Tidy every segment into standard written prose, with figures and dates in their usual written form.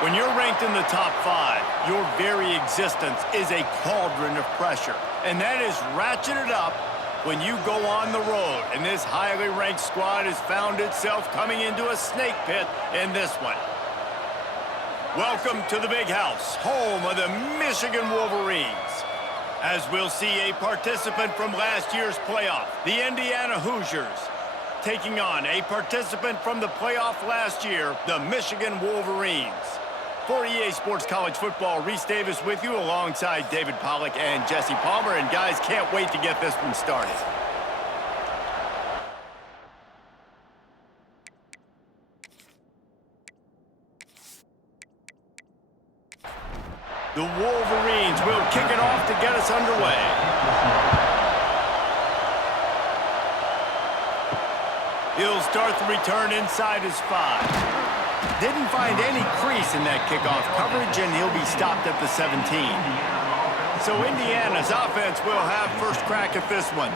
When you're ranked in the top 5, your very existence is a cauldron of pressure. And that is ratcheted up when you go on the road. And this highly ranked squad has found itself coming into a snake pit in this one. Welcome to the Big House, home of the Michigan Wolverines. As we'll see a participant from last year's playoff, the Indiana Hoosiers, taking on a participant from the playoff last year, the Michigan Wolverines. For EA Sports College Football, Reese Davis with you alongside David Pollack and Jesse Palmer. And guys, can't wait to get this one started. The Wolverines will kick it off to get us underway. He'll start the return inside his 5. Didn't find any crease in that kickoff coverage, and he'll be stopped at the 17. So Indiana's offense will have first crack at this one.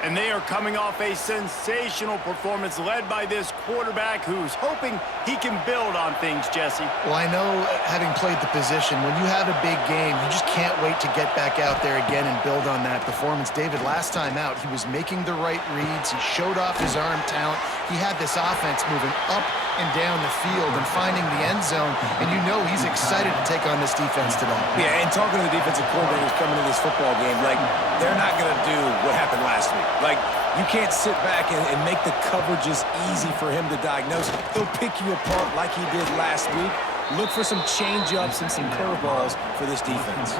And they are coming off a sensational performance led by this quarterback who's hoping he can build on things, Jesse. Well, I know, having played the position, when you have a big game, you just can't wait to get back out there again and build on that performance. David, last time out, he was making the right reads. He showed off his arm talent. He had this offense moving up and down the field and finding the end zone, and you know he's excited to take on this defense today. Yeah, and talking to the defensive coordinators coming into this football game, like, they're not going to do what happened last week. Like, you can't sit back and make the coverages easy for him to diagnose. He'll pick you apart like he did last week. Look for some change-ups and some curveballs for this defense.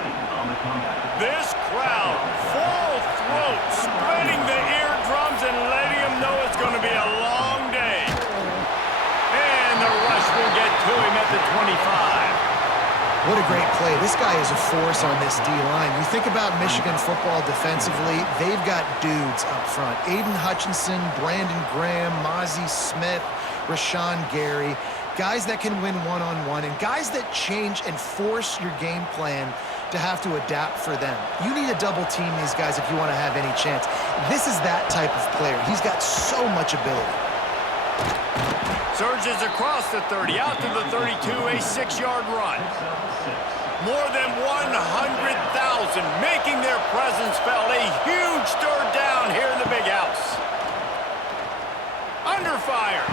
This crowd, full throat, spreading the eardrums and letting them know it's going to be a long day. And the rush will get to him at the 25. What a great play. This guy is a force on this D-line. You think about Michigan football defensively, they've got dudes up front. Aiden Hutchinson, Brandon Graham, Mozzie Smith, Rashawn Gary. Guys that can win one-on-one and guys that change and force your game plan to have to adapt for them. You need to double team these guys if you want to have any chance. This is that type of player. He's got so much ability. Surges across the 30, out to the 32, a 6-yard run. More than 100,000 making their presence felt. A huge third down here in the Big House. Under fire.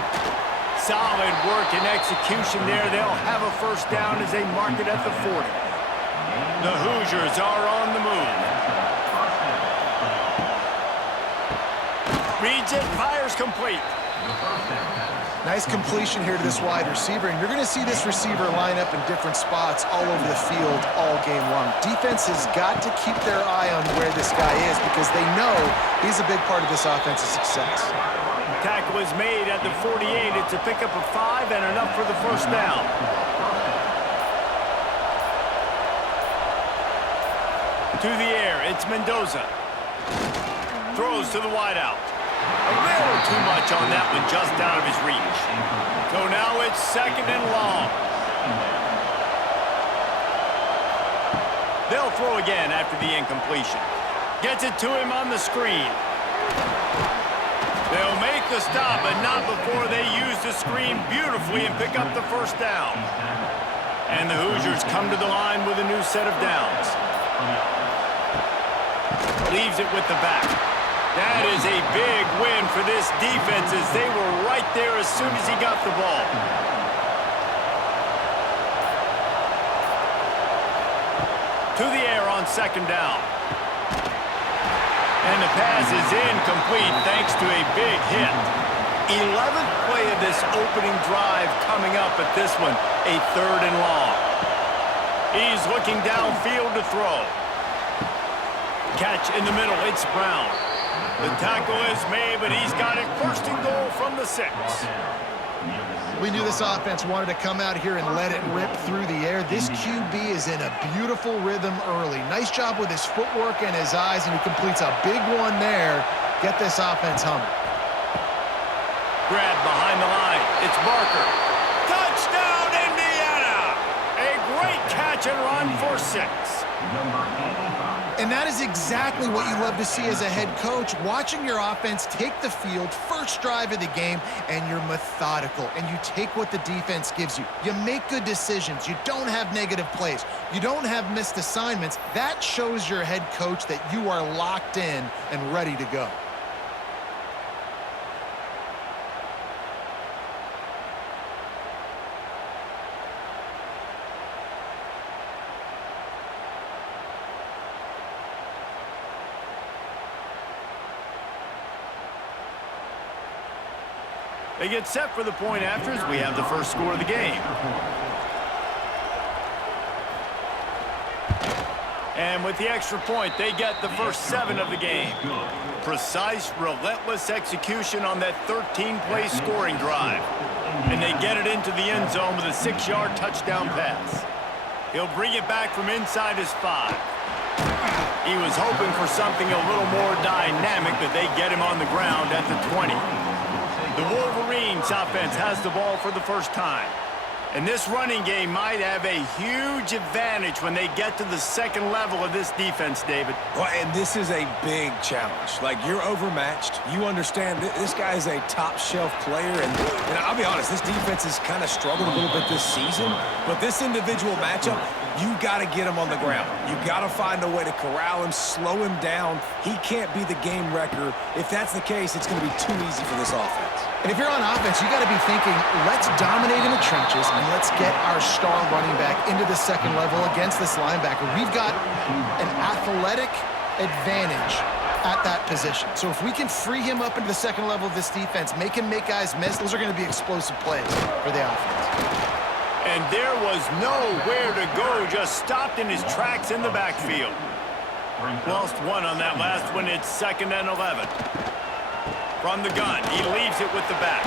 Solid work and execution there. They'll have a first down as they mark it at the 40. The Hoosiers are on the move. Reads it, fires complete. Nice completion here to this wide receiver, and you're going to see this receiver line up in different spots all over the field all game long. Defense has got to keep their eye on where this guy is because they know he's a big part of this offense's success. Tackle is made at the 48. It's a pickup of 5 and enough for the first down. To the air, it's Mendoza. Throws to the wideout. A little too much on that one, just out of his reach. So now it's 2nd and long. They'll throw again after the incompletion. Gets it to him on the screen. They'll make the stop, but not before they use the screen beautifully and pick up the first down. And the Hoosiers come to the line with a new set of downs. Leaves it with the back. That is a big win for this defense as they were right there as soon as he got the ball. To the air on 2nd down. And the pass is incomplete thanks to a big hit. 11th play of this opening drive coming up at this one, a 3rd and long. He's looking downfield to throw. Catch in the middle, it's Brown. The tackle is made, but he's got it 1st and goal from the 6. We knew this offense wanted to come out here and let it rip through the air. This QB is in a beautiful rhythm early. Nice job with his footwork and his eyes, and he completes a big one there. Get this offense humming. Grab behind the line. It's Barker. Touchdown, Indiana! A great catch and run for 6. And that is exactly what you love to see as a head coach, watching your offense take the field, first drive of the game, and you're methodical, and you take what the defense gives you. You make good decisions. You don't have negative plays. You don't have missed assignments. That shows your head coach that you are locked in and ready to go. They get set for the point after as we have the first score of the game. And with the extra point, they get the first 7 of the game. Precise, relentless execution on that 13-play scoring drive. And they get it into the end zone with a 6-yard touchdown pass. He'll bring it back from inside his 5. He was hoping for something a little more dynamic, but they get him on the ground at the 20. The Wolverines offense has the ball for the first time. And this running game might have a huge advantage when they get to the second level of this defense, David. Well, and this is a big challenge. Like, you're overmatched. You understand this guy is a top-shelf player. And I'll be honest, this defense has kind of struggled a little bit this season. But this individual matchup, you got to get him on the ground. You got to find a way to corral him, slow him down. He can't be the game wrecker. If that's the case, it's going to be too easy for this offense. And if you're on offense, you got to be thinking, let's dominate in the trenches and let's get our star running back into the second level against this linebacker. We've got an athletic advantage at that position. So if we can free him up into the second level of this defense, make him make guys miss, those are going to be explosive plays for the offense. And there was nowhere to go, just stopped in his tracks in the backfield. Lost 1 on that last one. It's 2nd and 11. From the gun, he leaves it with the back.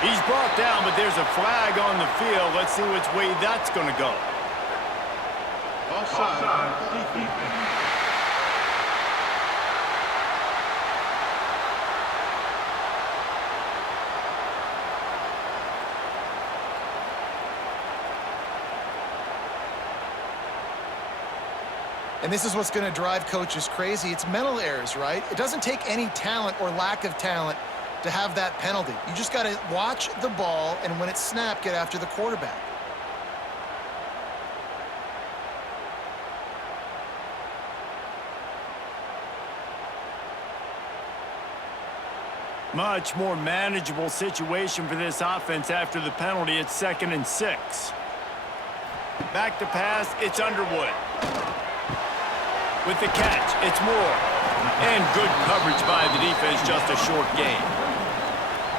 He's brought down, but there's a flag on the field. Let's see which way that's going to go. Offside. And this is what's going to drive coaches crazy. It's mental errors, right? It doesn't take any talent or lack of talent to have that penalty. You just got to watch the ball, and when it's snapped, get after the quarterback. Much more manageable situation for this offense after the penalty. It's 2nd and 6. Back to pass, it's Underwood. With the catch, it's Moore. And good coverage by the defense, just a short gain.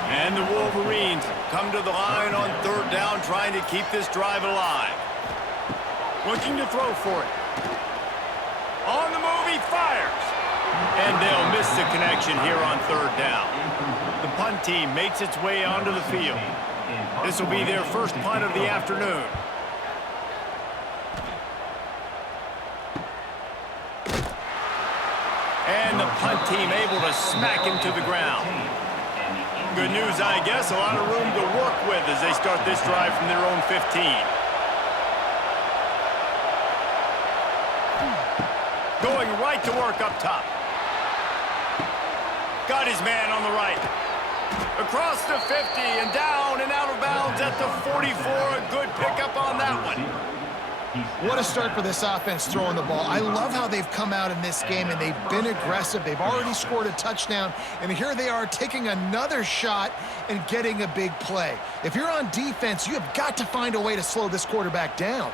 And the Wolverines come to the line on 3rd down, trying to keep this drive alive. Looking to throw for it. On the move, he fires. And they'll miss the connection here on 3rd down. The punt team makes its way onto the field. This will be their first punt of the afternoon. And the punt team able to smack him to the ground. Good news, I guess, a lot of room to work with as they start this drive from their own 15. Going right to work up top. Got his man on the right. Across the 50 and down and out of bounds at the 44. A good pickup on that one. What a start for this offense throwing the ball. I love how they've come out in this game, and they've been aggressive. They've already scored a touchdown, and here they are taking another shot and getting a big play. If you're on defense, you have got to find a way to slow this quarterback down.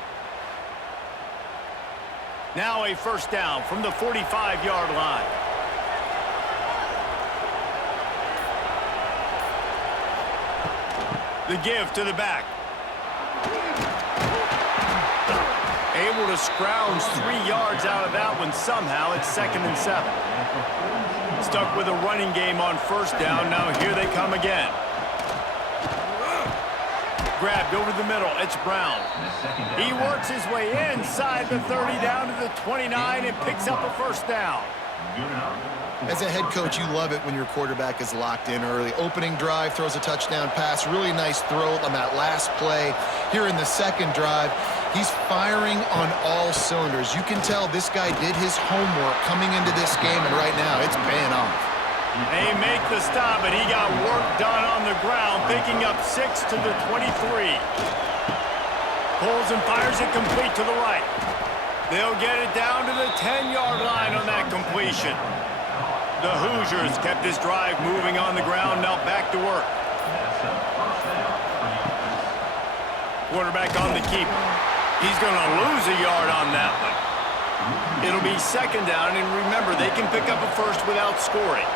Now a first down from the 45-yard line. The give to the back. Able to scrounge 3 yards out of that one somehow. It's 2nd and 7. Stuck with a running game on first down. Now here they come again. Grabbed over the middle. It's Brown. He works his way inside the 30 down to the 29 and picks up a first down. As a head coach, you love it when your quarterback is locked in early. Opening drive, throws a touchdown pass. Really nice throw on that last play. Here in the second drive, He's firing on all cylinders. You can tell this guy did his homework coming into this game, and right now it's paying off. They make the stop, and he got work done on the ground, picking up 6 to the 23. Pulls and fires it complete to the right. They'll get it down to the 10-yard line on that completion. The Hoosiers kept this drive moving on the ground, now back to work. Quarterback on the keeper. He's going to lose a yard on that one. It'll be second down, and remember, they can pick up a first without scoring.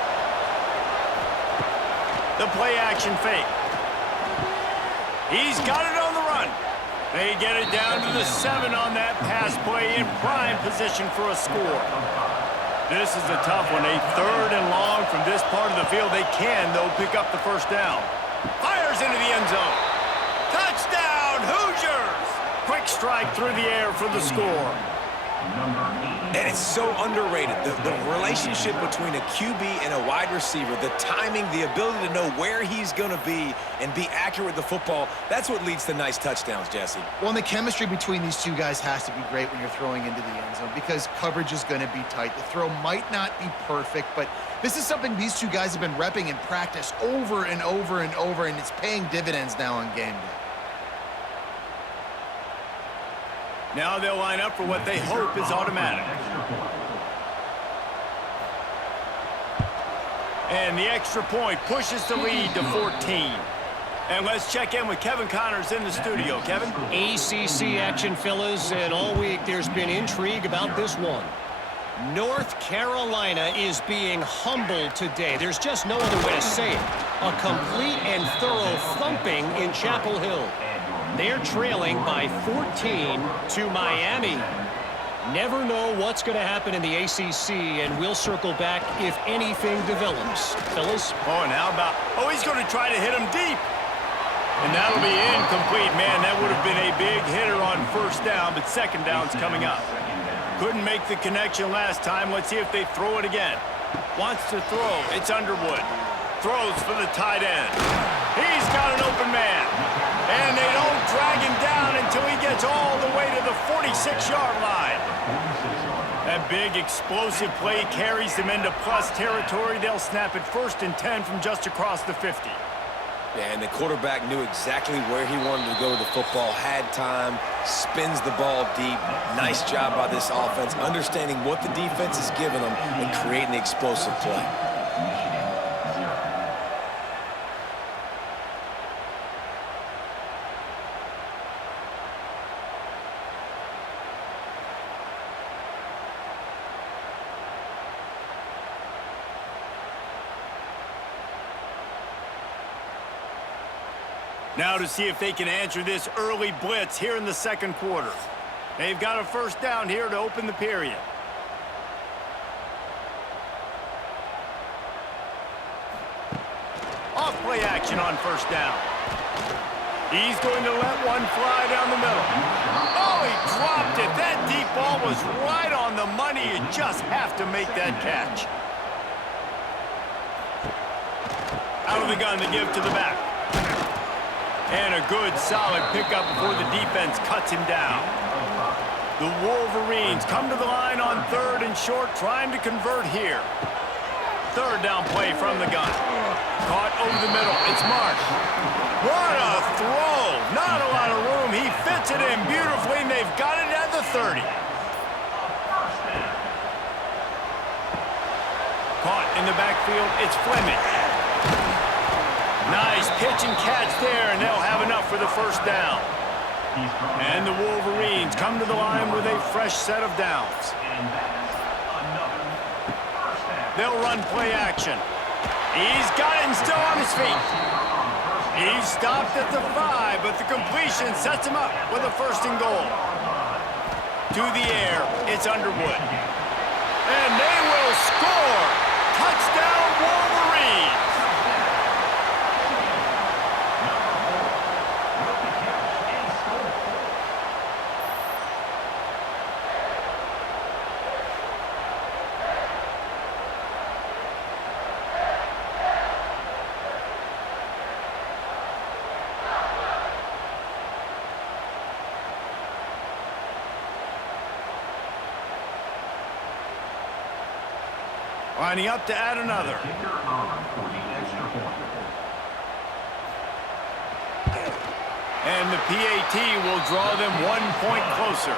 The play-action fake. He's got it on the run. They get it down to the 7 on that pass play in prime position for a score. This is a tough one. A 3rd and long from this part of the field. They can, though, pick up the first down. Fires into the end zone. Touchdown, Hoosiers! Quick strike through the air for the score. And it's so underrated. The relationship between a QB and a wide receiver, the timing, the ability to know where he's going to be and be accurate with the football, that's what leads to nice touchdowns, Jesse. Well, and the chemistry between these two guys has to be great when you're throwing into the end zone because coverage is going to be tight. The throw might not be perfect, but this is something these two guys have been repping in practice over and over and over, and it's paying dividends now on game day. Now they'll line up for what they hope is automatic. And the extra point pushes the lead to 14. And let's check in with Kevin Connors in the studio. Kevin? ACC action, fellas, and all week there's been intrigue about this one. North Carolina is being humbled today. There's just no other way to say it. A complete and thorough thumping in Chapel Hill. They're trailing by 14 to Miami. Never know what's going to happen in the ACC, and we'll circle back if anything develops. Fellas? Oh, and how about... Oh, he's going to try to hit him deep. And that'll be incomplete. Man, that would have been a big hitter on first down, but second down's coming up. Couldn't make the connection last time. Let's see if they throw it again. Wants to throw. It's Underwood. Throws for the tight end. He's got an open man. And they don't drag him down until he gets all the way to the 46-yard line. That big explosive play carries them into plus territory. They'll snap it 1st and 10 from just across the 50. Yeah, and the quarterback knew exactly where he wanted to go with the football, had time, spins the ball deep. Nice job by this offense, understanding what the defense is giving them and creating the explosive play. Now to see if they can answer this early blitz here in the second quarter. They've got a first down here to open the period. Off play action on first down. He's going to let one fly down the middle. Oh, he dropped it. That deep ball was right on the money. You just have to make that catch. Out of the gun to give to the back. And a good, solid pickup before the defense cuts him down. The Wolverines come to the line on 3rd and short, trying to convert here. 3rd down play from the gun. Caught over the middle. It's Marsh. What a throw. Not a lot of room. He fits it in beautifully, and they've got it at the 30. Caught in the backfield. It's Fleming. Nice pitch and catch there, and they'll have enough for the first down. And the Wolverines come to the line with a fresh set of downs. They'll run play action. He's got it and still on his feet. He's stopped at the 5, but the completion sets him up with a 1st and goal. To the air, it's Underwood. And they will score. Touchdown, Wolverines. Lining up to add another. And the PAT will draw them 1 point closer.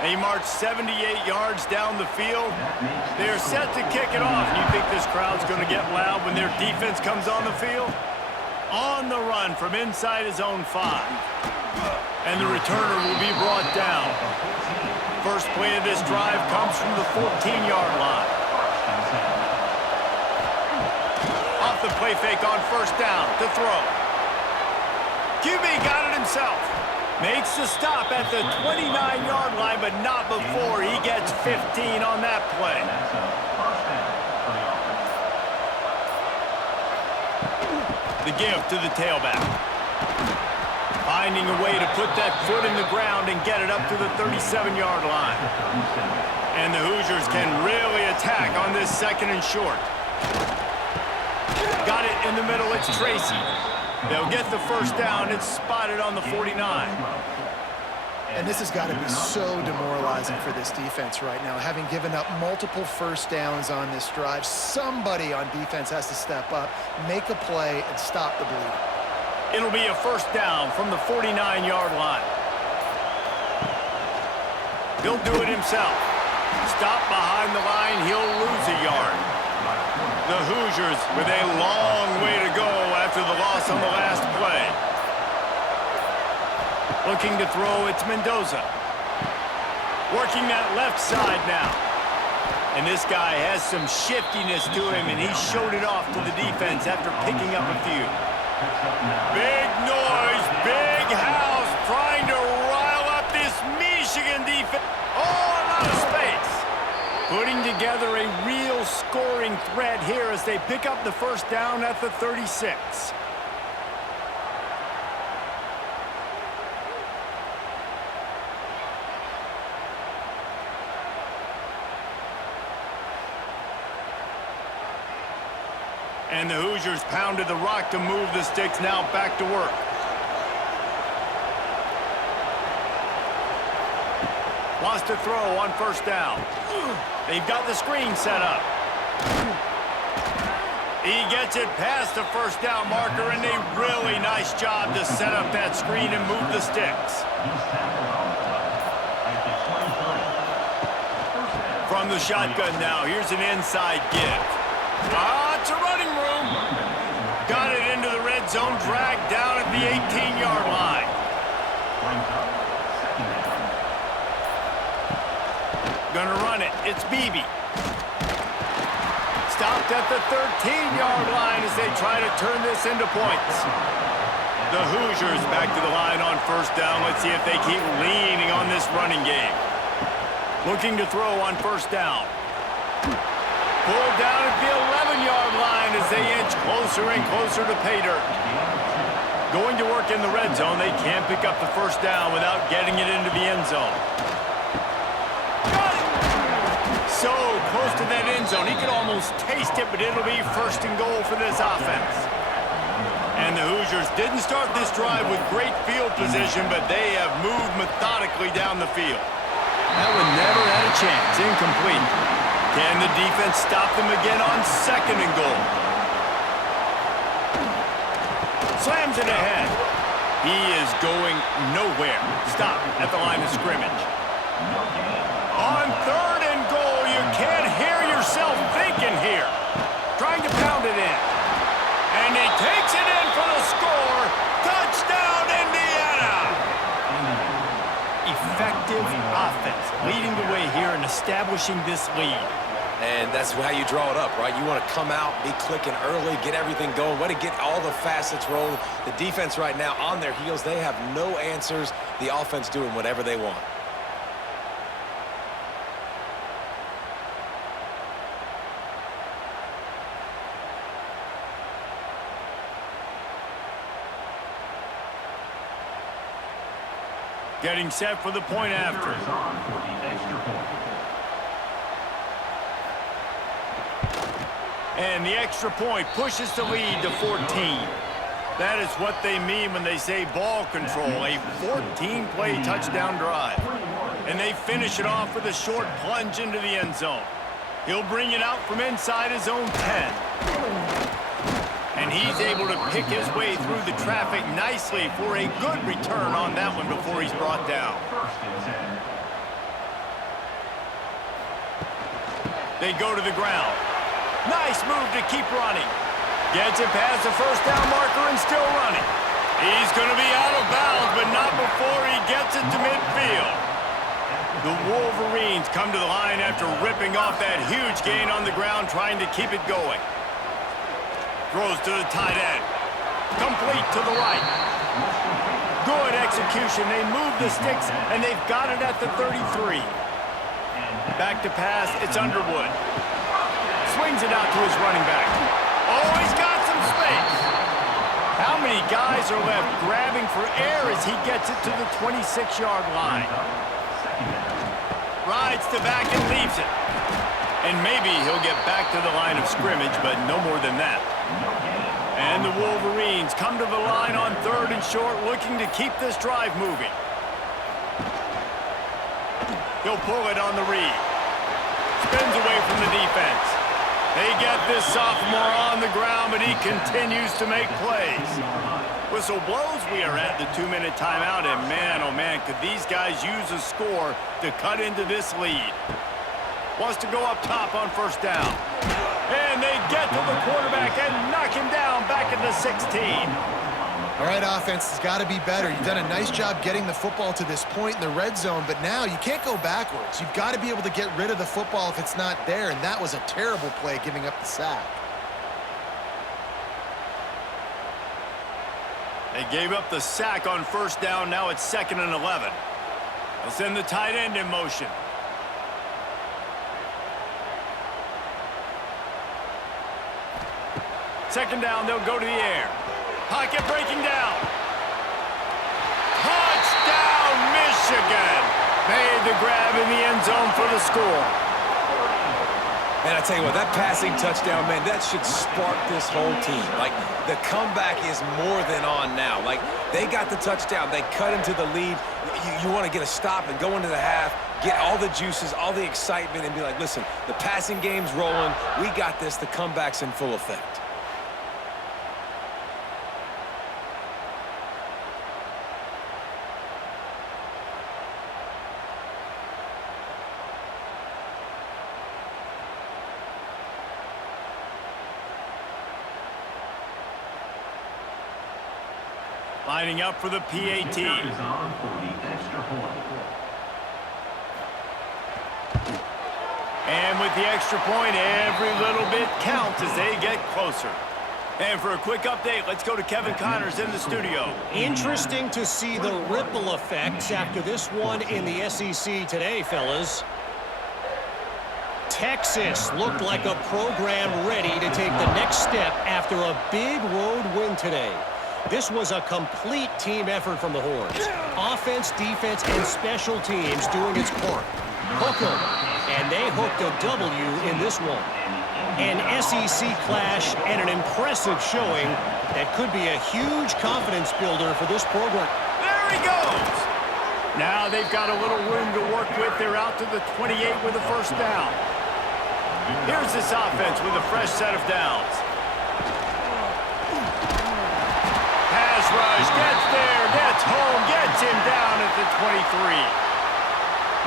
They march 78 yards down the field. They're set to kick it off. You think this crowd's going to get loud when their defense comes on the field? On the run from inside his own 5. And the returner will be brought down. First play of this drive comes from the 14-yard line. Off the play fake on first down to throw. QB got it himself. Makes the stop at the 29-yard line, but not before he gets 15 on that play. The give to the tailback. Finding a way to put that foot in the ground and get it up to the 37-yard line. And the Hoosiers can really attack on this second and short. Got it in the middle, it's Tracy. They'll get the first down. It's spotted on the 49. And this has got to be so demoralizing for this defense right now. Having given up multiple first downs on this drive, somebody on defense has to step up, make a play, and stop the bleeding. It'll be a first down from the 49-yard line. He'll do it himself. Stop behind the line. He'll lose a yard. The Hoosiers with a long way to go after the loss on the last play. Looking to throw, it's Mendoza. Working that left side now. And this guy has some shiftiness to him, and he showed it off to the defense after picking up a few. Big noise, big house, trying to rile up this Michigan defense. Oh, a lot of space. Putting together a real scoring threat here as they pick up the first down at the 36. And the Hoosiers pounded the rock to move the sticks, now back to work. Wants to throw on first down. They've got the screen set up. He gets it past the first down marker, and a really nice job to set up that screen and move the sticks. From the shotgun now, here's an inside give. It's a running room. Got it into the red zone, dragged down at the 18-yard line. Gonna run it. It's Beebe. Stopped at the 13-yard line as they try to turn this into points. The Hoosiers back to the line on first down. Let's see if they keep leaning on this running game. Looking to throw on first down. Pulled down at the 11-yard line as they inch closer and closer to pay dirt. Going to work in the red zone. They can't pick up the first down without getting it into the end zone. So close to that end zone, he could almost taste it, but it'll be first and goal for this offense. And the Hoosiers didn't start this drive with great field position, but they have moved methodically down the field. That one never had a chance. Incomplete. Can the defense stop them again on second and goal? Slams it ahead. He is going nowhere. Stop at the line of scrimmage. On third and goal, you can't hear yourself thinking here. Trying to pound it in. And he takes it in for the score. Touchdown, Indiana! Effective offense, leading the way here and establishing this lead. And that's how you draw it up, right? You want to come out, be clicking early, get everything going, want to get all the facets rolling. The defense right now on their heels, they have no answers. The offense doing whatever they want. Getting set for the point after. And the extra point pushes the lead to 14. That is what they mean when they say ball control, a 14-play touchdown drive. And they finish it off with a short plunge into the end zone. He'll bring it out from inside his own 10. And he's able to pick his way through the traffic nicely for a good return on that one before he's brought down. They go to the ground. Nice move to keep running. Gets it past the first down marker and still running. He's going to be out of bounds, but not before he gets it to midfield. The Wolverines come to the line after ripping off that huge gain on the ground, trying to keep it going. Throws to the tight end. Complete to the right. Good execution. They move the sticks, and they've got it at the 33. Back to pass, it's Underwood. Swings it out to his running back. Oh, he's got some space. How many guys are left grabbing for air as he gets it to the 26-yard line? Rides to back and leaves it. And maybe he'll get back to the line of scrimmage, but no more than that. And the Wolverines come to the line on 3rd and short, looking to keep this drive moving. He'll pull it on the read. Spins away from the defense. They get this sophomore on the ground, but he continues to make plays. Whistle blows, we are at the 2-minute timeout, and man, oh man, could these guys use a score to cut into this lead. Wants to go up top on 1st down. And they get to the quarterback and knock him down back at the 16. All right, offense has got to be better. You've done a nice job getting the football to this point in the red zone, but now you can't go backwards. You've got to be able to get rid of the football if it's not there, and that was a terrible play, giving up the sack. They gave up the sack on 1st down. Now it's 2nd and 11. They'll send the tight end in motion. Second down, they'll go to the air. Pocket breaking down. Touchdown, Michigan. Made the grab in the end zone for the score. Man, I tell you what, that passing touchdown, man, that should spark this whole team. Like, the comeback is more than on now. Like, they got the touchdown. They cut into the lead. You want to get a stop and go into the half, get all the juices, all the excitement, and be like, listen, the passing game's rolling. We got this. The comeback's in full effect. Lining up for the PAT. And with the extra point, every little bit counts as they get closer. And for a quick update, let's go to Kevin Connors in the studio. Interesting to see the ripple effects after this one in the SEC today, fellas. Texas looked like a program ready to take the next step after a big road win today. This was a complete team effort from the Horns. Offense, defense, and special teams doing its part. Hook 'em, and they hooked a W in this one. An SEC clash and an impressive showing that could be a huge confidence builder for this program. There he goes! Now they've got a little room to work with. They're out to the 28 with a 1st down. Here's this offense with a fresh set of downs. Rush, gets there, gets home, gets him down at the 23.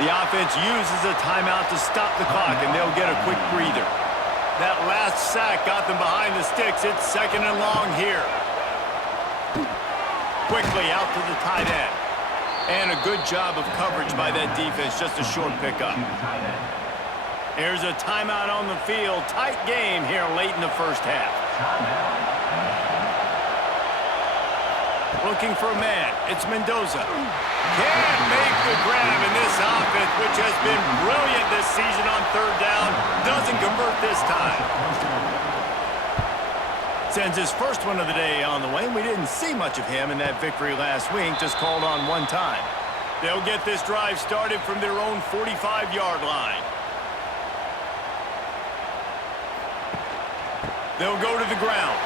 The offense uses a timeout to stop the clock, and they'll get a quick breather. That last sack got them behind the sticks. It's 2nd and long here. Quickly out to the tight end. And a good job of coverage by that defense, just a short pickup. Here's a timeout on the field. Tight game here late in the 1st half. Looking for a man. It's Mendoza. Can't make the grab in this offense, which has been brilliant this season on 3rd down. Doesn't convert this time. Sends his first one of the day on the way. We didn't see much of him in that victory last week. Just called on one time. They'll get this drive started from their own 45-yard line. They'll go to the ground.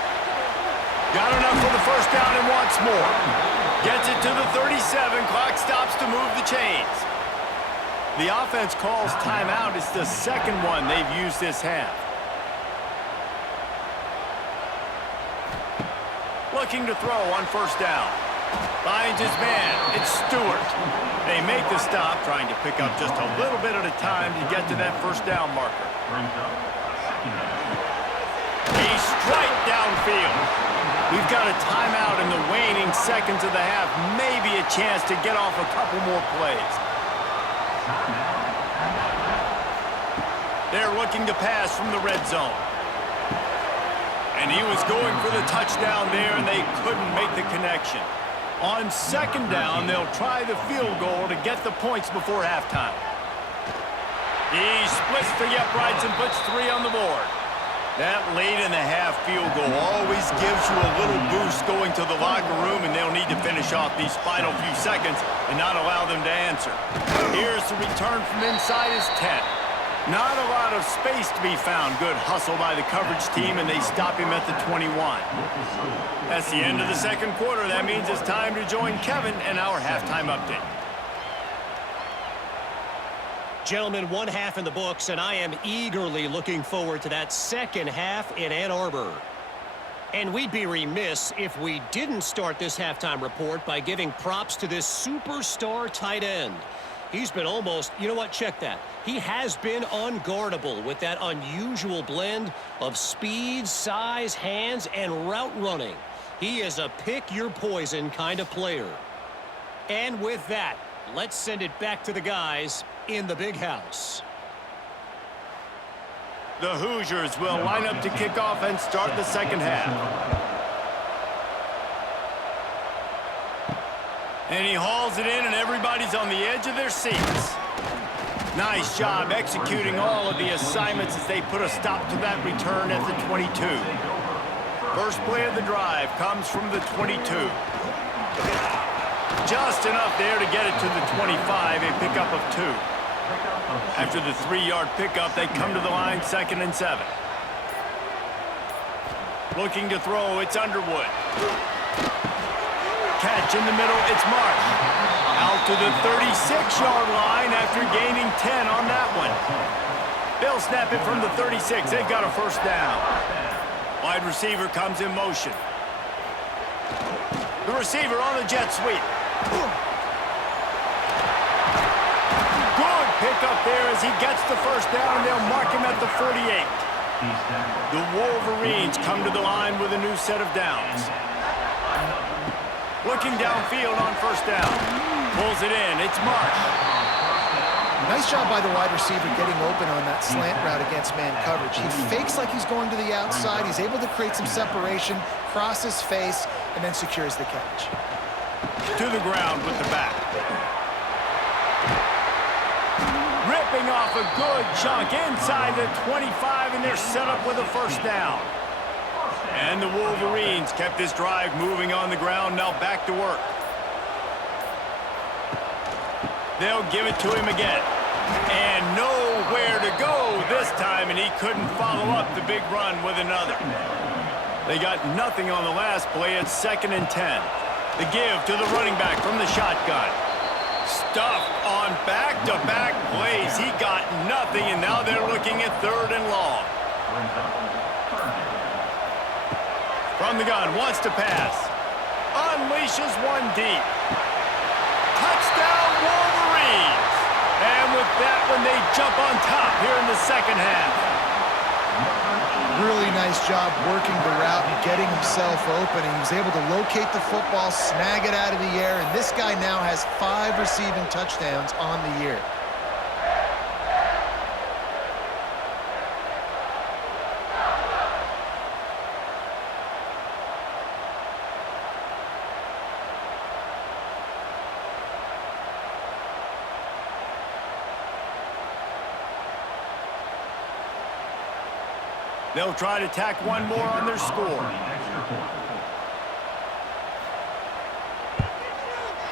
Got enough for the 1st down and wants more. Gets it to the 37. Clock stops to move the chains. The offense calls timeout. It's the second one they've used this half. Looking to throw on first down. Finds his man. It's Stewart. They make the stop, trying to pick up just a little bit at a time to get to that first down marker. He's straight downfield. We've got a timeout in the waning seconds of the half. Maybe a chance to get off a couple more plays. They're looking to pass from the red zone. And he was going for the touchdown there, and they couldn't make the connection. On second down, they'll try the field goal to get the points before halftime. He splits the uprights and puts 3 on the board. That late in the half field goal always gives you a little boost going to the locker room, and they'll need to finish off these final few seconds and not allow them to answer. Here's the return from inside his 10. Not a lot of space to be found. Good hustle by the coverage team, and they stop him at the 21. That's the end of the second quarter. That means it's time to join Kevin and our halftime update. Gentlemen, one half in the books, and I am eagerly looking forward to that second half in Ann Arbor. And we'd be remiss if we didn't start this halftime report by giving props to this superstar tight end. He's been almost, you know what, check that. He has been unguardable with that unusual blend of speed, size, hands, and route running. He is a pick-your-poison kind of player. And with that, let's send it back to the guys in the big house. The Hoosiers will line up to kick off and start the second half. And he hauls it in, and everybody's on the edge of their seats. Nice job executing all of the assignments as they put a stop to that return at the 22. First play of the drive comes from the 22. Just enough there to get it to the 25, a pickup of 2. After the 3-yard pickup, they come to the line 2nd and 7. Looking to throw, it's Underwood. Catch in the middle, it's Marsh. Out to the 36-yard line after gaining 10 on that one. They'll snap it from the 36. They've got a first down. Wide receiver comes in motion. The receiver on the jet sweep. Good pickup there as he gets the first down, and they'll mark him at the 48. The Wolverines come to the line with a new set of downs. Looking downfield on first down. Pulls it in. It's Marsh. Nice job by the wide receiver getting open on that slant route against man coverage. He fakes like he's going to the outside. He's able to create some separation, cross his face, and then secures the catch. To the ground with the back. Ripping off a good chunk inside the 25, and they're set up with a first down. And the Wolverines kept this drive moving on the ground, now back to work. They'll give it to him again. And nowhere to go this time, and he couldn't follow up the big run with another. They got nothing on the last play. It's 2nd and 10. The give to the running back from the shotgun. Stuffed on back-to-back plays. He got nothing, and now they're looking at 3rd and long. From the gun, wants to pass. Unleashes one deep. Touchdown, Wolverines! And with that one, they jump on top here in the second half. Really nice job working the route and getting himself open. He was able to locate the football, snag it out of the air, and this guy now has 5 receiving touchdowns on the year. They'll try to tack one more on their score.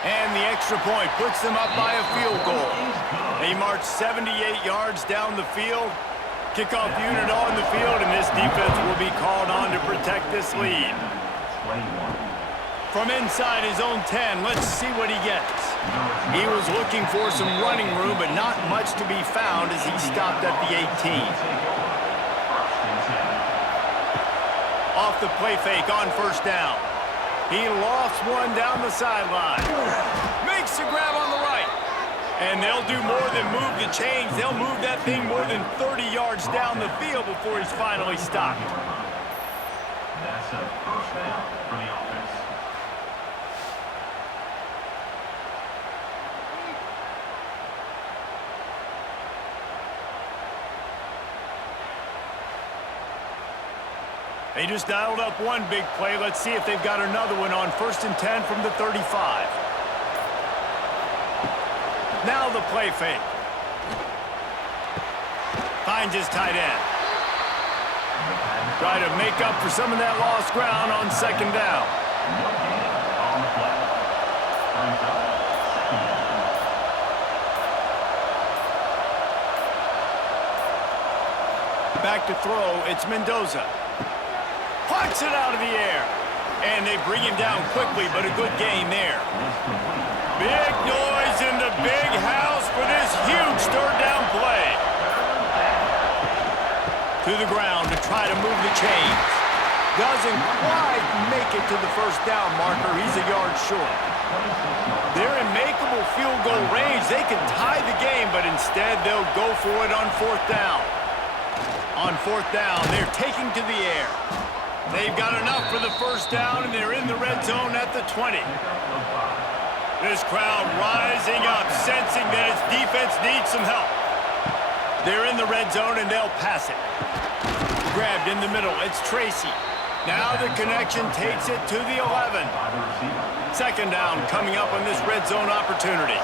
And the extra point puts them up by a field goal. They march 78 yards down the field. Kickoff unit on the field, and this defense will be called on to protect this lead. From inside his own 10, let's see what he gets. He was looking for some running room, but not much to be found as he stopped at the 18. Off the play fake on first down. He lofts one down the sideline. Makes the grab on the right. And they'll do more than move the chains. They'll move that thing more than 30 yards down the field before he's finally stopped. That's a first down for the offense. They just dialed up one big play. Let's see if they've got another one on 1st and 10 from the 35. Now the play fake. Finds his tight end. Try to make up for some of that lost ground on 2nd down. On the play. Brings up 2nd down. Back to throw, it's Mendoza. Pucks it out of the air. And they bring him down quickly, but a good gain there. Big noise in the big house for this huge 3rd down play. To the ground to try to move the chains. Doesn't quite make it to the 1st down marker. He's a yard short. They're in makeable field goal range. They can tie the game, but instead they'll go for it on 4th down. On 4th down, they're taking to the air. They've got enough for the 1st down, and they're in the red zone at the 20. This crowd rising up, sensing that its defense needs some help. They're in the red zone, and they'll pass it. Grabbed in the middle, it's Tracy. Now the connection takes it to the 11. 2nd down coming up on this red zone opportunity.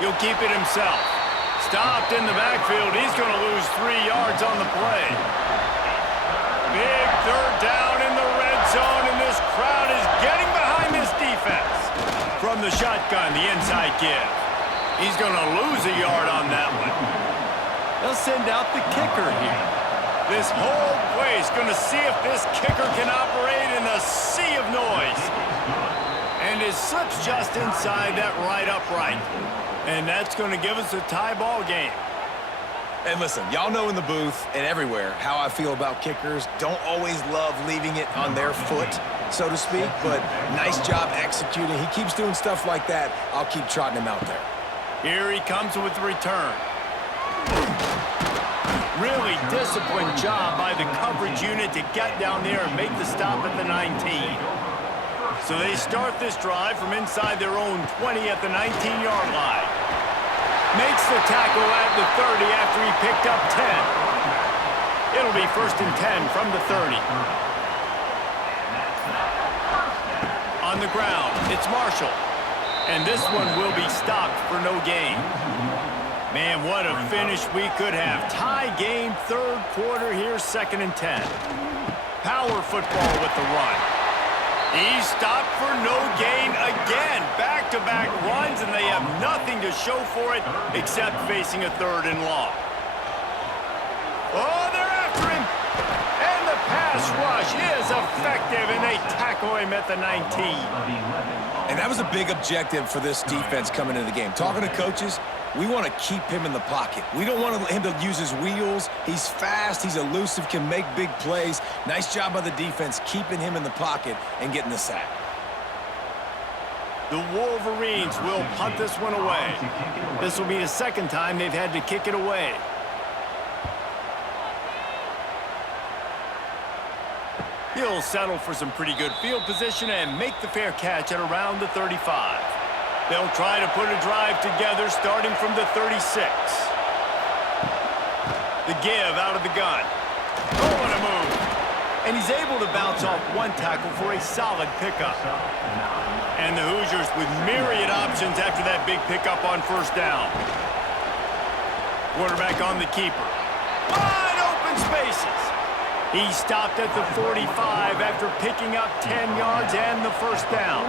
He'll keep it himself. Stopped in the backfield. He's going to lose 3 yards on the play. Big 3rd down in the red zone, and this crowd is getting behind this defense. From the shotgun, the inside give. He's going to lose a yard on that one. They'll send out the kicker here. This whole place going to see if this kicker can operate in a sea of noise. And it slips just inside that right upright. And that's going to give us a tie ball game. And listen, y'all know in the booth and everywhere how I feel about kickers. Don't always love leaving it on their foot, so to speak, but nice job executing. He keeps doing stuff like that. I'll keep trotting him out there. Here he comes with the return. Really disciplined job by the coverage unit to get down there and make the stop at the 19. So they start this drive from inside their own 20 at the 19-yard line. Makes the tackle at the 30 after he picked up 10. It'll be 1st and 10 from the 30. On the ground, it's Marshall. And this one will be stopped for no gain. Man, what a finish we could have. Tie game, 3rd quarter here, 2nd and 10. Power football with the run. He's stopped for no gain again. Back-to-back runs, and they have nothing to show for it except facing a 3rd and long. Oh, they're after him. And the pass rush is effective, and they tackle him at the 19. And that was a big objective for this defense coming into the game. Talking to coaches, we want to keep him in the pocket. We don't want him to use his wheels. He's fast, he's elusive, can make big plays. Nice job by the defense keeping him in the pocket and getting the sack. The Wolverines will punt this one away. This will be the 2nd time they've had to kick it away. He'll settle for some pretty good field position and make the fair catch at around the 35. They'll try to put a drive together starting from the 36. The give out of the gun. Oh, what a move. And he's able to bounce off one tackle for a solid pickup. And the Hoosiers with myriad options after that big pickup on 1st down. Quarterback on the keeper. Wide open spaces. He stopped at the 45 after picking up 10 yards and the 1st down.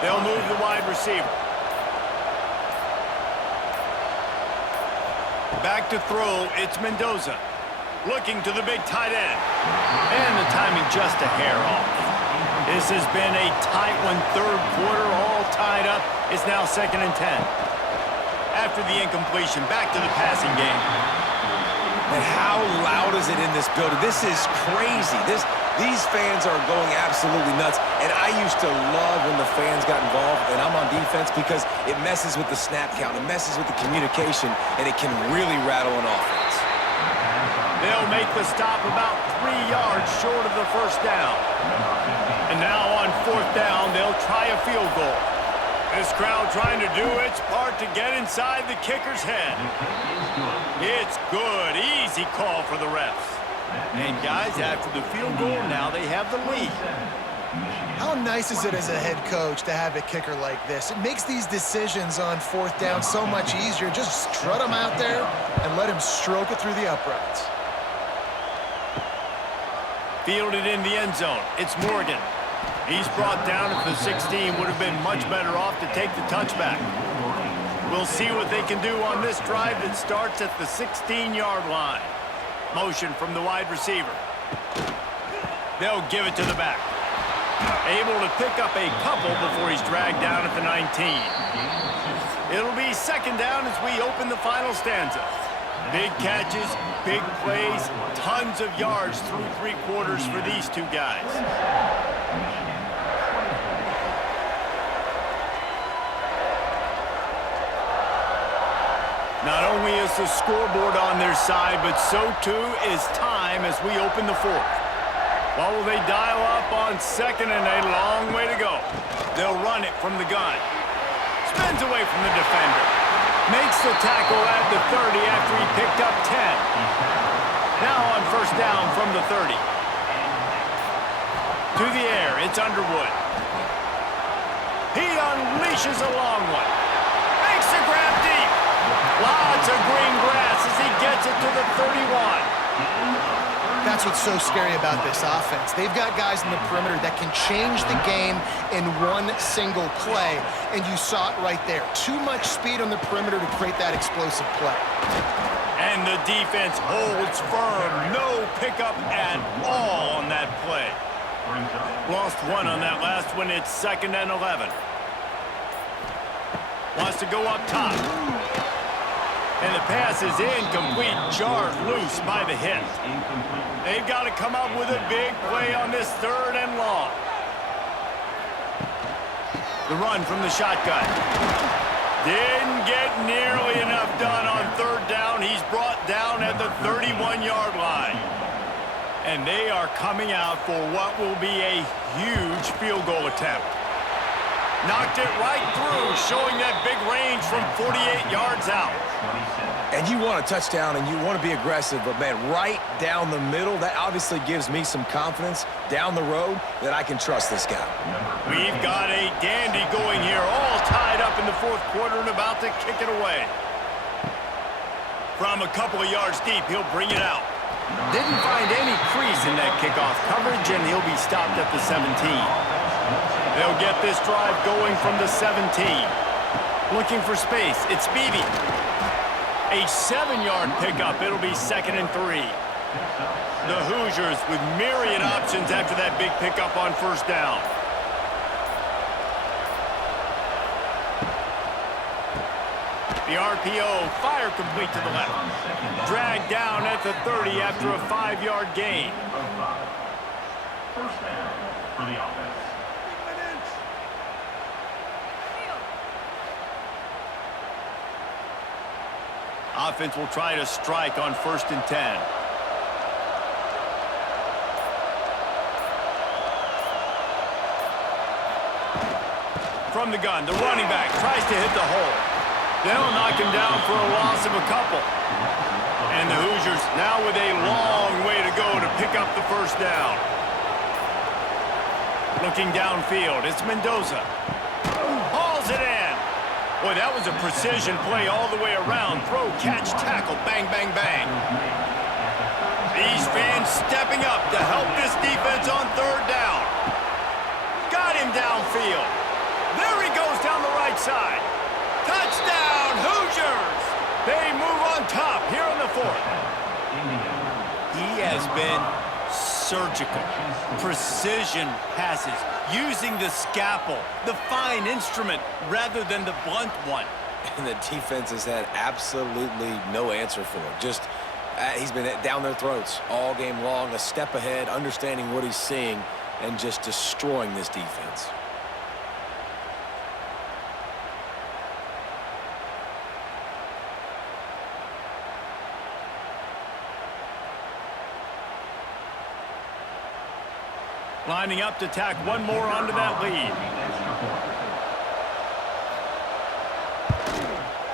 They'll move the wide receiver. Back to throw, it's Mendoza. Looking to the big tight end. And the timing just a hair off. This has been a tight one, third quarter, all tied up. It's now 2nd and 10. After the incompletion, back to the passing game. And how loud is it in this building? This is crazy. These fans are going absolutely nuts. And I used to love when the fans got involved, and I'm on defense, because it messes with the snap count. It messes with the communication, and it can really rattle an offense. They'll make the stop about 3 yards short of the first down. And now on 4th down, they'll try a field goal. This crowd trying to do its part to get inside the kicker's head. It's good. Easy call for the refs. And guys, after the field goal, now they have the lead. How nice is it as a head coach to have a kicker like this? It makes these decisions on 4th down so much easier. Just strut him out there and let him stroke it through the uprights. Fielded in the end zone. It's Morgan. He's brought down at the 16. Would have been much better off to take the touchback. We'll see what they can do on this drive that starts at the 16-yard line. Motion from the wide receiver. They'll give it to the back. Able to pick up a couple before he's dragged down at the 19. It'll be 2nd down as we open the final stanza. Big catches, big plays, tons of yards through 3 quarters for these two guys. Not only is the scoreboard on their side, but so too is time as we open the 4th. What will they dial up on 2nd and a long way to go? They'll run it from the gun. Spins away from the defender. Makes the tackle at the 30 after he picked up 10. Now on 1st down from the 30. To the air, it's Underwood. He unleashes a long one. Makes the grab deep. Lots of green grass as he gets it to the 31. That's what's so scary about this offense. They've got guys in the perimeter that can change the game in one single play, and you saw it right there. Too much speed on the perimeter to create that explosive play. And the defense holds firm. No pickup at all on that play. Lost one on that last one. It's 2nd and 11. Wants to go up top. And the pass is incomplete, jarred loose by the hit. They've got to come up with a big play on this 3rd and long. The run from the shotgun. Didn't get nearly enough done on 3rd down. He's brought down at the 31-yard line. And they are coming out for what will be a huge field goal attempt. Knocked it right through, showing that big range from 48 yards out. And you want a touchdown and you want to be aggressive, but man, right down the middle, that obviously gives me some confidence down the road that I can trust this guy. We've got a dandy going here, all tied up in the 4th quarter and about to kick it away. From a couple of yards deep, he'll bring it out. Didn't find any crease in that kickoff coverage, and he'll be stopped at the 17. They'll get this drive going from the 17. Looking for space. It's Beebe. A 7-yard pickup. It'll be 2nd and 3. The Hoosiers with myriad options after that big pickup on 1st down. The RPO, fire complete to the left. Dragged down at the 30 after a 5-yard gain. 1st down for the offense. Offense will try to strike on 1st and 10. From the gun, the running back tries to hit the hole. They'll knock him down for a loss of a couple. And the Hoosiers now with a long way to go to pick up the 1st down. Looking downfield, it's Mendoza. Hauls it in. Boy, that was a precision play all the way around. Throw, catch, tackle, bang, bang, bang. These fans stepping up to help this defense on 3rd down. Got him downfield. There he goes down the right side. Touchdown, Hoosiers! They move on top here in the 4th. He has been surgical. Precision passes, using the scalpel, the fine instrument, rather than the blunt one. And the defense has had absolutely no answer for it. Just, he's been down their throats all game long, a step ahead, understanding what he's seeing, and just destroying this defense. Lining up to tack one more onto that lead.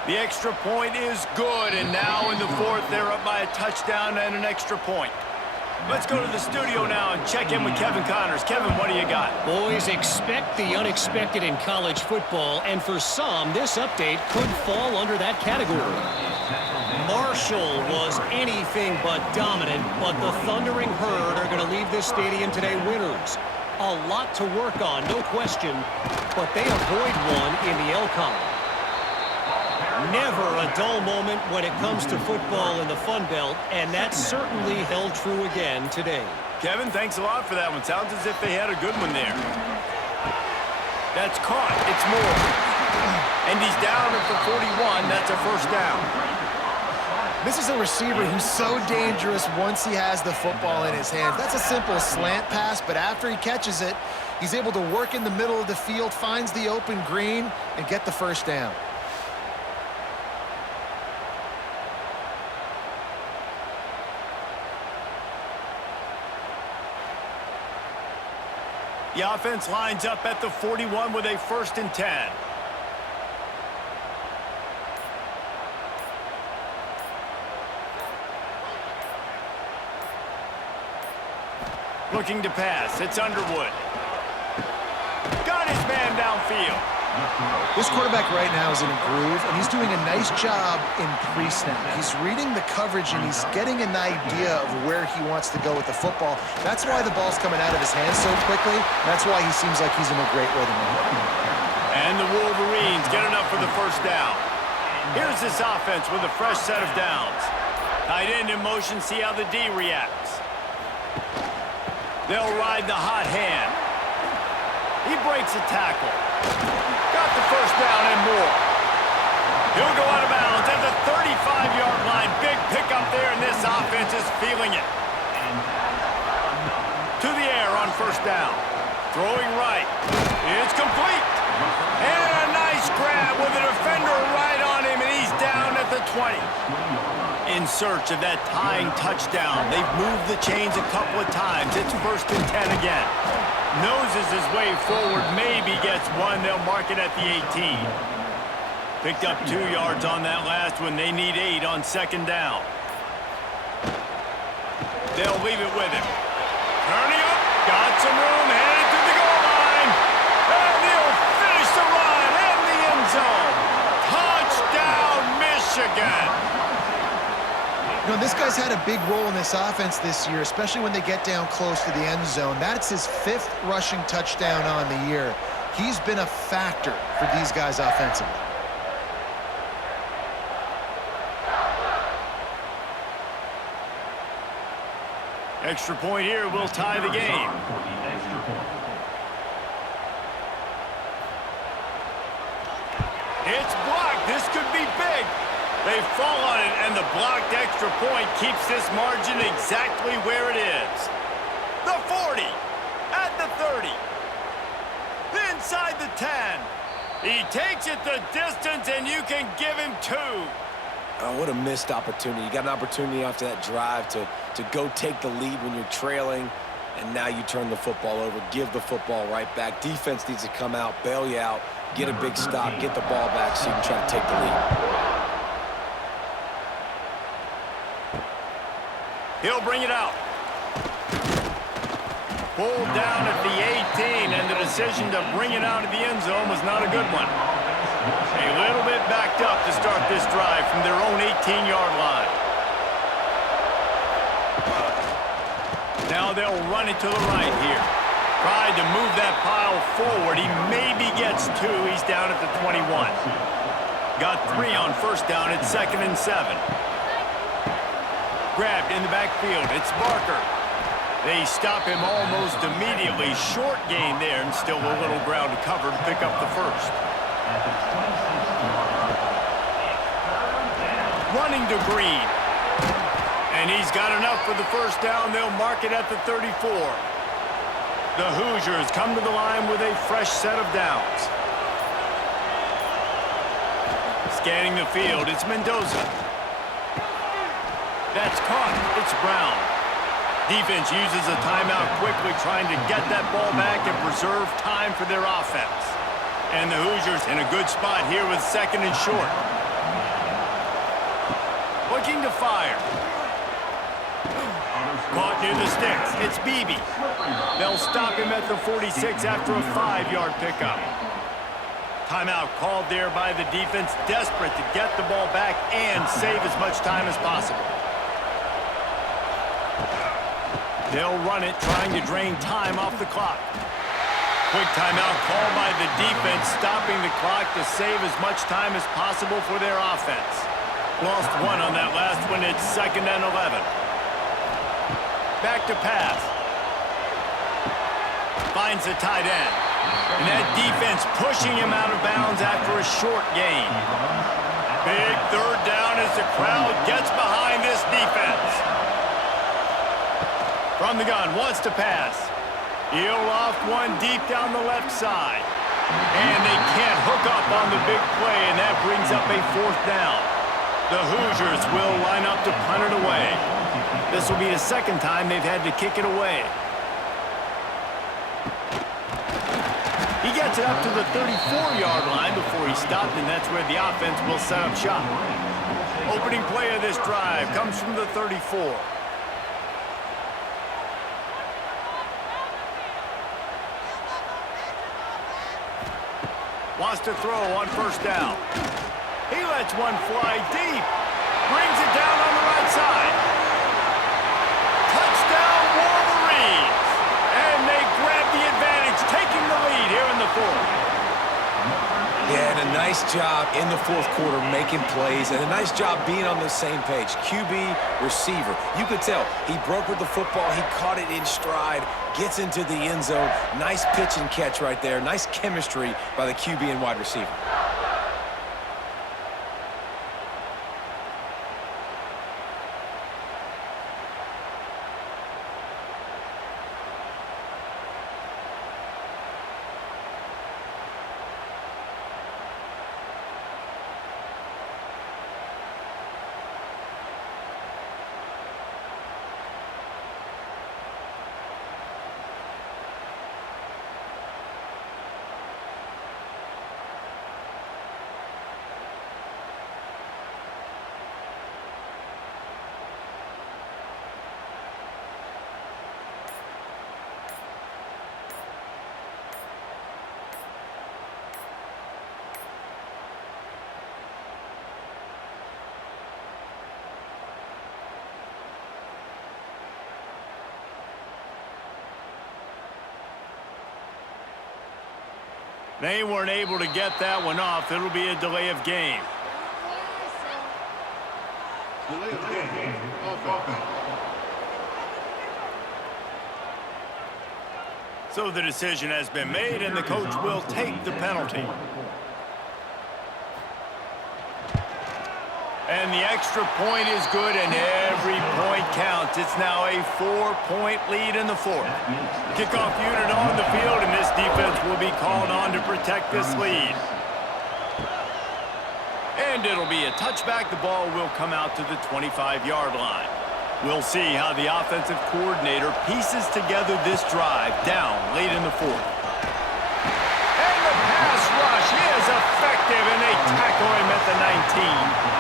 The extra point is good, and now in the fourth, they're up by a touchdown and an extra point. Let's go to the studio now and check in with Kevin Connors. Kevin, what do you got? Boys, expect the unexpected in college football, and for some, this update could fall under that category. Marshall was anything but dominant, but the Thundering Herd are going to leave this stadium today winners. A lot to work on, no question, but they avoid one in the L column. Never a dull moment when it comes to football in the Fun Belt, and that certainly held true again today. Kevin, thanks a lot for that one. Sounds as if they had a good one there. That's caught. It's Moore. And he's down at the 41. That's a first down. This is a receiver who's so dangerous once he has the football in his hands. That's a simple slant pass, but after he catches it, he's able to work in the middle of the field, finds the open green, and get the first down. The offense lines up at the 41 with a 1st and 10. Looking to pass. It's Underwood. Got his man downfield. This quarterback right now is in a groove, and he's doing a nice job in pre-snap. He's reading the coverage, and he's getting an idea of where he wants to go with the football. That's why the ball's coming out of his hands so quickly. That's why he seems like he's in a great rhythm. And the Wolverines get enough for the first down. Here's this offense with a fresh set of downs. Tight end in motion, see how the D reacts. They'll ride the hot hand. He breaks a tackle. Got the first down and more. He'll go out of bounds at the 35-yard line. Big pickup there, and this offense is feeling it. To the air on first down. Throwing right. It's complete. And a nice grab with a defender right on him, and he's down at the 20. In search of that tying touchdown. They've moved the chains a couple of times. It's 1st and 10 again. Noses his way forward, maybe gets one. They'll mark it at the 18. Picked up 2 yards on that last one. They need 8 on 2nd down. They'll leave it with him. Turning up, got some room, headed to the goal line. And he'll finish the run in the end zone. Touchdown, Michigan. You know, this guy's had a big role in this offense this year, especially when they get down close to the end zone. That's his 5th rushing touchdown on the year. He's been a factor for these guys offensively. Extra point here will tie the game. It's blocked. This could be big. They fall on it, and the blocked extra point keeps this margin exactly where it is. The 40, at the 30, inside the 10. He takes it the distance, and you can give him 2. Oh, what a missed opportunity. You got an opportunity after that drive to go take the lead when you're trailing, and now you turn the football over, give the football right back. Defense needs to come out, bail you out, get a big stop, get the ball back so you can try to take the lead. He'll bring it out. Pulled down at the 18, and the decision to bring it out of the end zone was not a good one. A little bit backed up to start this drive from their own 18-yard line. Now they'll run it to the right here. Tried to move that pile forward. He maybe gets 2. He's down at the 21. Got 3 on first down at 2nd and 7. Grabbed in the backfield. It's Barker. They stop him almost immediately. Short gain there, and still a little ground to cover to pick up the first. Running to Green. And he's got enough for the first down. They'll mark it at the 34. The Hoosiers come to the line with a fresh set of downs. Scanning the field, it's Mendoza. That's caught. It's Brown. Defense uses a timeout quickly, trying to get that ball back and preserve time for their offense. And the Hoosiers in a good spot here with second and short. Looking to fire. Caught near the sticks. It's Beebe. They'll stop him at the 46 after a 5-yard pickup. Timeout called there by the defense, desperate to get the ball back and save as much time as possible. They'll run it, trying to drain time off the clock. Quick timeout called by the defense, stopping the clock to save as much time as possible for their offense. Lost one on that last one. It's 2nd and 11. Back to pass. Finds the tight end. And that defense pushing him out of bounds after a short gain. Big third down as the crowd gets behind this defense. From the gun, wants to pass. He'll loft one deep down the left side. And they can't hook up on the big play, and that brings up a 4th down. The Hoosiers will line up to punt it away. This will be the second time they've had to kick it away. He gets it up to the 34-yard line before he stopped, and that's where the offense will set up shop. Opening play of this drive comes from the 34. Wants to throw on first down. He lets one fly deep. Brings it down on the right side. Touchdown, Wolverines! And they grab the advantage, taking the lead here in the 4th. Yeah, and a nice job in the 4th quarter making plays, and a nice job being on the same page. QB, receiver. You could tell he broke with the football. He caught it in stride, gets into the end zone. Nice pitch and catch right there. Nice chemistry by the QB and wide receiver. They weren't able to get that one off. It'll be a delay of game. Delay of game. Offense. So the decision has been made, and the coach will take the penalty. And the extra point is good, and every point counts. It's now a 4-point lead in the 4th. Kickoff unit on the field, and this defense will be called on to protect this lead. And it'll be a touchback. The ball will come out to the 25-yard line. We'll see how the offensive coordinator pieces together this drive down late in the 4th. And the pass rush is effective, and they tackle him at the 19.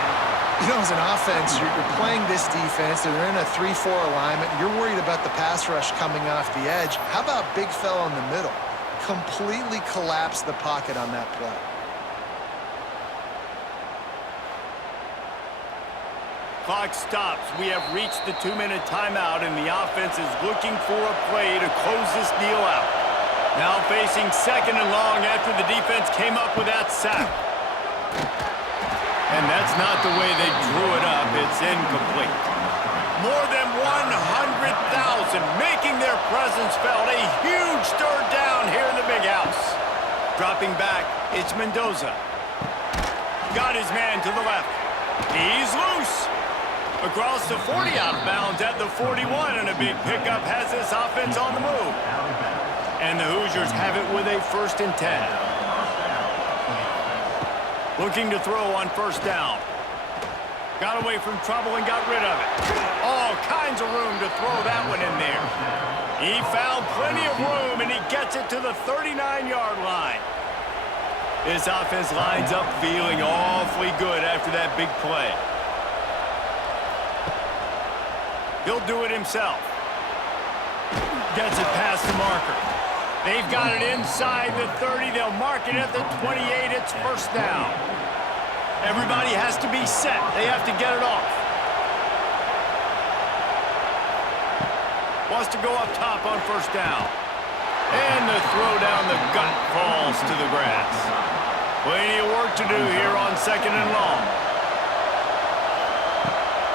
You know, as an offense, you're playing this defense, and they're in a 3-4 alignment. You're worried about the pass rush coming off the edge. How about big fella in the middle? Completely collapse the pocket on that play. Clock stops. We have reached the 2-minute timeout, and the offense is looking for a play to close this deal out. Now facing 2nd and long after the defense came up with that sack. And that's not the way they drew it up. It's incomplete. More than 100,000 making their presence felt. A huge third down here in the big house. Dropping back, it's Mendoza. Got his man to the left. He's loose. Across the 40 out of bounds at the 41, and a big pickup has this offense on the move. And the Hoosiers have it with a 1st and 10. Looking to throw on 1st down. Got away from trouble and got rid of it. All kinds of room to throw that one in there. He found plenty of room, and he gets it to the 39-yard line. This offense lines up feeling awfully good after that big play. He'll do it himself. Gets it past the marker. They've got it inside the 30. They'll mark it at the 28. It's 1st down. Everybody has to be set. They have to get it off. Wants to go up top on 1st down. And the throw down the gut falls to the grass. Plenty of work to do here on 2nd and long.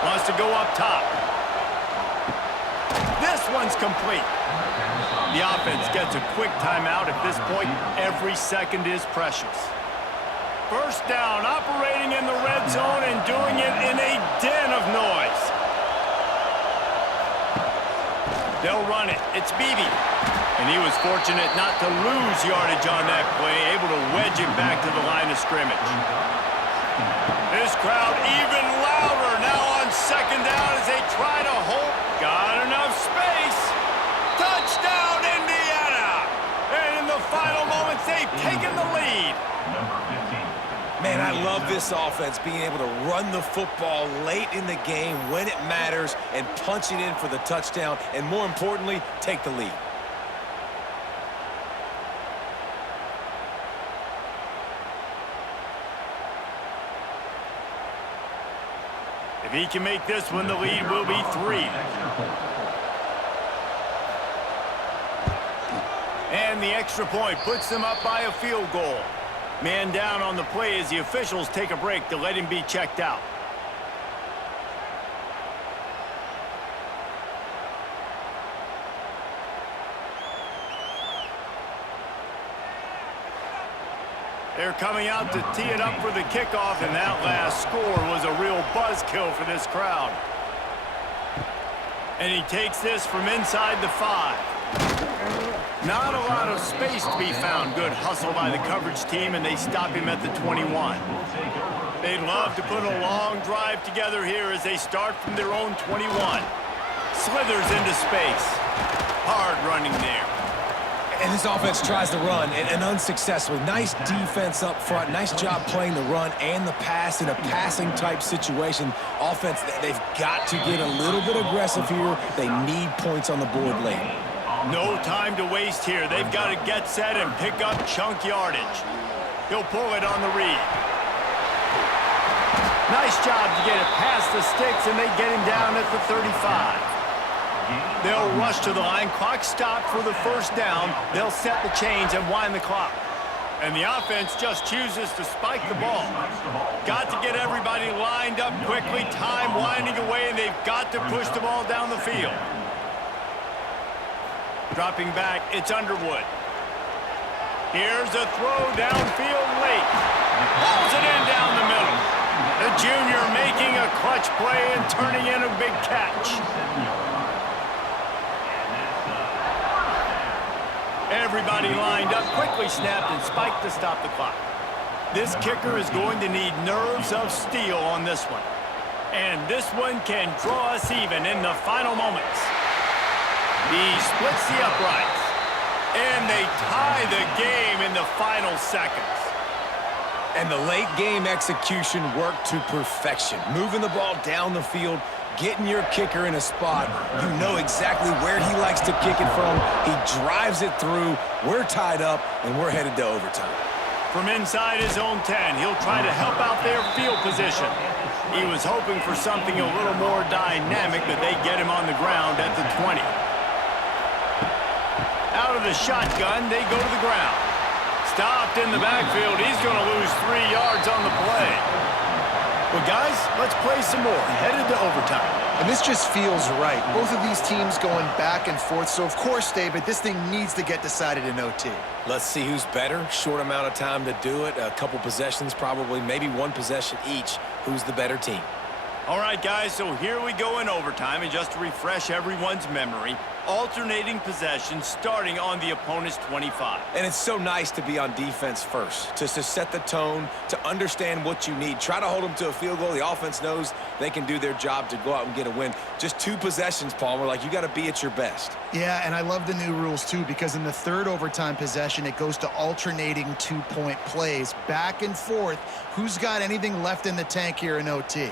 Wants to go up top. This one's complete. The offense gets a quick timeout. At this point, every second is precious. 1st down, operating in the red zone and doing it in a den of noise. They'll run it. It's Beebe. And he was fortunate not to lose yardage on that play, able to wedge it back to the line of scrimmage. This crowd even louder now on 2nd down as they try to hold. Got enough space. Touchdown, Indiana! And in the final moments, they've taken the lead. Man, I love this offense being able to run the football late in the game when it matters and punch it in for the touchdown, and more importantly, take the lead. If he can make this one, the lead will be 3. And the extra point puts them up by a field goal. Man down on the play as the officials take a break to let him be checked out. They're coming out to tee it up for the kickoff, and that last score was a real buzzkill for this crowd. And he takes this from inside the 5. Not a lot of space to be found. Good hustle by the coverage team, and they stop him at the 21. They'd love to put a long drive together here as they start from their own 21. Slithers into space. Hard running there. And this offense tries to run, and unsuccessfully. Nice defense up front. Nice job playing the run and the pass in a passing-type situation. Offense, they've got to get a little bit aggressive here. They need points on the board late. No time to waste here. They've got to get set and pick up chunk yardage. He'll pull it on the read. Nice job to get it past the sticks, and they get him down at the 35. They'll rush to the line. Clock stopped for the 1st down. They'll set the chains and wind the clock. And the offense just chooses to spike the ball. Got to get everybody lined up quickly. Time winding away, and they've got to push the ball down the field. Dropping back, it's Underwood. Here's a throw downfield late. Pulls it in down the middle. The junior making a clutch play and turning in a big catch. Everybody lined up, quickly snapped and spiked to stop the clock. This kicker is going to need nerves of steel on this one. And this one can draw us even in the final moments. He splits the uprights. And they tie the game in the final seconds. And the late game execution worked to perfection. Moving the ball down the field, getting your kicker in a spot. You know exactly where he likes to kick it from. He drives it through. We're tied up, and we're headed to overtime. From inside his own 10, he'll try to help out their field position. He was hoping for something a little more dynamic, but they get him on the ground at the 20. Out of the shotgun, they go to the ground. Stopped in the backfield. He's going to lose 3 yards on the play. Well, guys, let's play some more. Headed to overtime. And this just feels right. Both of these teams going back and forth. So, of course, David, this thing needs to get decided in OT. Let's see who's better. Short amount of time to do it. A couple possessions probably, maybe one possession each. Who's the better team? All right, guys, so here we go in overtime, and just to refresh everyone's memory, alternating possessions starting on the opponent's 25. And it's so nice to be on defense first, to set the tone, to understand what you need. Try to hold them to a field goal. The offense knows they can do their job to go out and get a win. Just 2 possessions, Palmer, like you got to be at your best. Yeah, and I love the new rules, too, because in the third overtime possession, it goes to alternating 2-point plays, back and forth. Who's got anything left in the tank here in OT?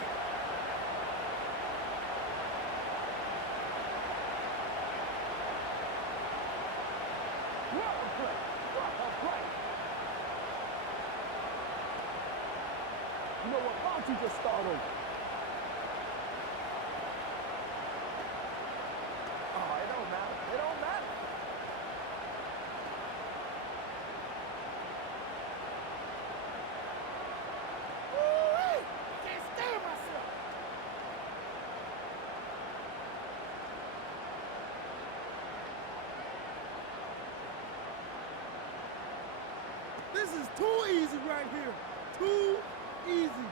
You know what? Why don't you just start over? Oh, it don't matter. It don't matter. Woo-wee! Can't stand myself. This is too easy right here. Too easy.